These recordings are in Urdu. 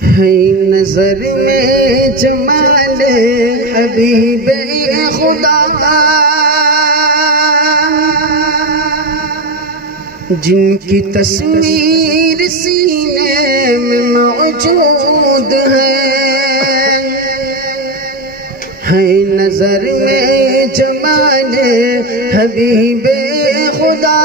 ہے نظر میں جمال حبیب خدا جن کی تصویر سینے میں موجود ہے نظر میں جمال حبیب خدا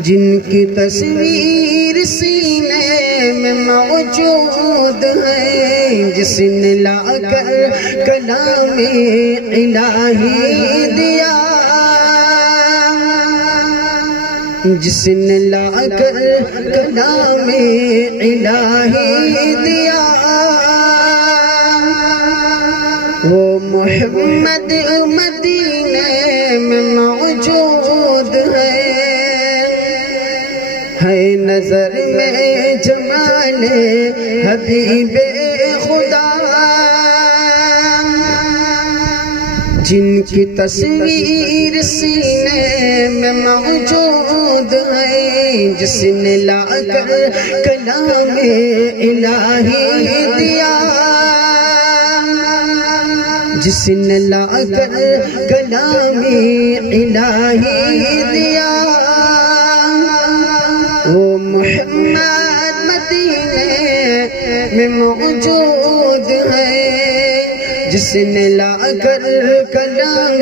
جن کی تصویر سینے میں موجود ہے جس نے لا کر کلام الہی دیا جس نے لا کر کلام الہی دیا وہ محمد مدینے میں موجود ہے نظر میں جمال حبیب خدا جن کی تصویر سینے میں موجود ہے جس نے لا کر کلام الہی دیا جس نے لا کر کلام الہی دیا وہ محمد مدینے میں موجود ہے جس نے لا کر کلام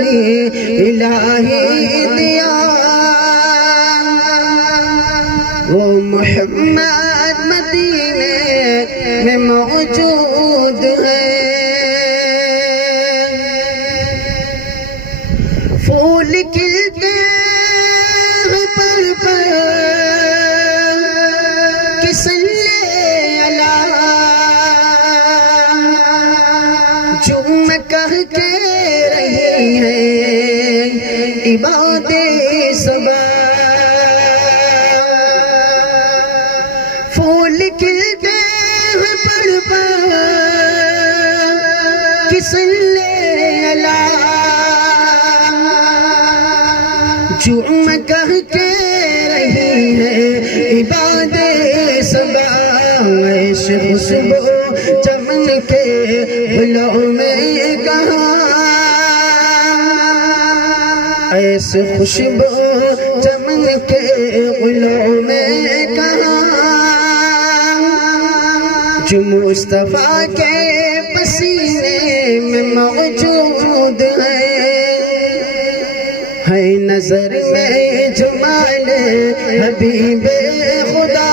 الہی دیا وہ محمد مدینے میں موجود ہے پھول کھلتے ہیں پر صلی اللہ جو میں کہہ کے رہی ہے عباد صبا پھول کھلتے ہیں پر صلی اللہ جو میں کہہ کے رہی ہے عباد خوشبو چمن کے گلوں میں کہاں ایسے خوشبو چمن کے گلوں میں کہاں جو مصطفیٰ کے پسینے میں موجود ہے نظر میں جمال حبیب خدا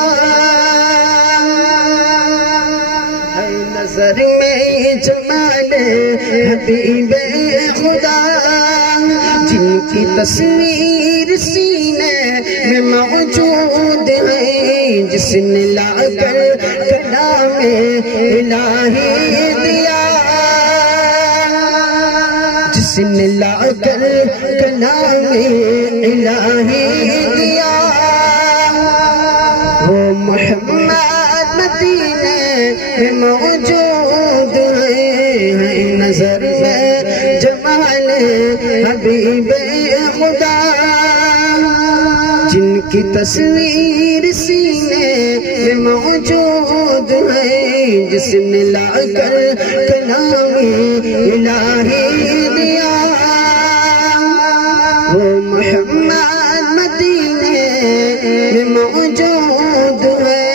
نظر میں جمال حبیب خدا جن کی تصویر سینے میں موجود ہے جس نے لا کر کلام الہی دیا جس نے لا کر کلام الہی دیا وہ محمد مدینے میں موجود ہے نظر میں جمال حبیب خدا جن کی تصویر سینے میں موجود ہے جس نے لا کر کلام الہی دیا وہ محمد مدینے میں موجود ہے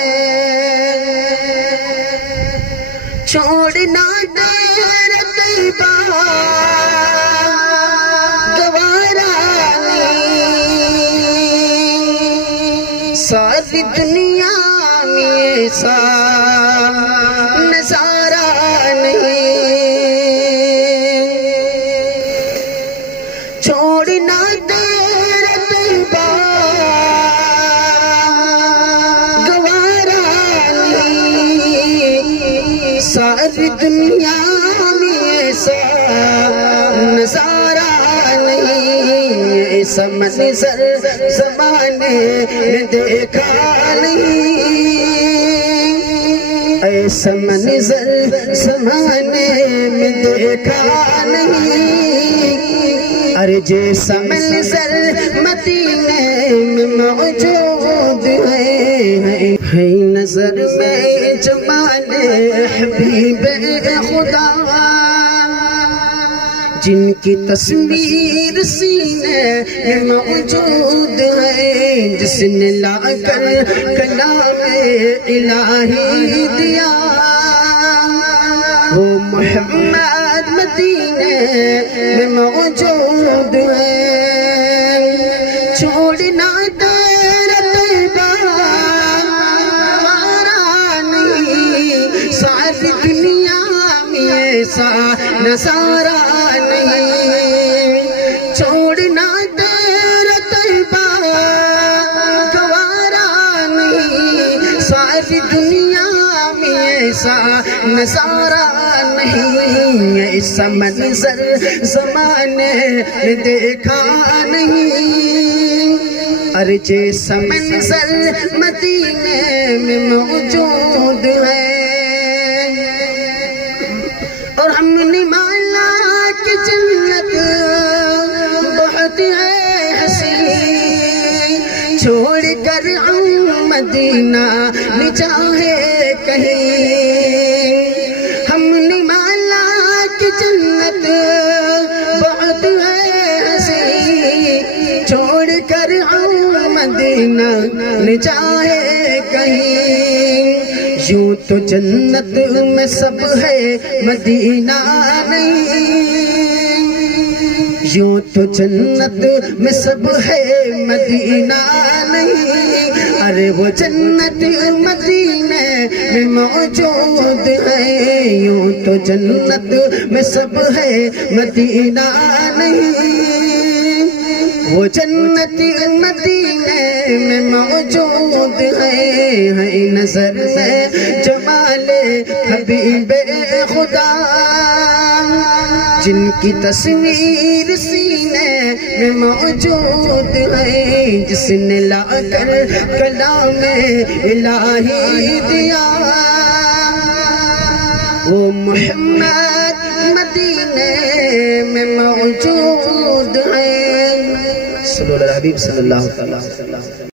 چھوڑنا دیر طیبہ گوارا نہیں ساری دنیا میں ایسا نظارہ نہیں چھوڑنا دیر طیبہ گوارا نہیں ساری دنیا میں ایسا نظارہ نہیں ایسا منظر زمانے میں دیکھا نہیں ایسا منظر زمانے میں دیکھا نہیں ارے جیسا منظر مدینے میں موجود موجود ہے نظر میں جمال حبیب خدا جن کی تصویر سینے میں موجود ہے جس نے لا کر کلام الہی دیا وہ محمد مدینے میں موجود ہے چھوڑنا تیرا طیبہ ہمارا نہیں ساری دنیا میں ایسا نظارہ نہیں چھوڑنا تیرا طیبہ گوارا نہیں ساری دنیا میں ایسا نظارہ نہیں ایسا منظر زمانے میں دیکھا نہیں ارے جیسا منظر مدینے میں موجود ہے اور ہم نے مانا کہ جنت بہت ہے حسین چھوڑ کر مدینہ نہ چاہے کہیں ہم نے مانا کہ جنت بہت ہے حسین چھوڑ کر مدینہ نہ چاہے کہیں یوں تو جنت میں سب ہے مدینہ نہیں یوں تو جنت میں سب ہے مدینہ نہیں ارے وہ جنت مدینے میں موجود ہے یوں تو جنت میں سب ہے مدینہ نہیں وہ جنت مدینے میں موجود ہے نظر میں جمال حبیب خدا جن کی تصویر سینے میں موجود ہے جس نے لا کر کلام الہی دیا وہ محمد مدینے میں موجود ہے صلی اللہ علیہ وسلم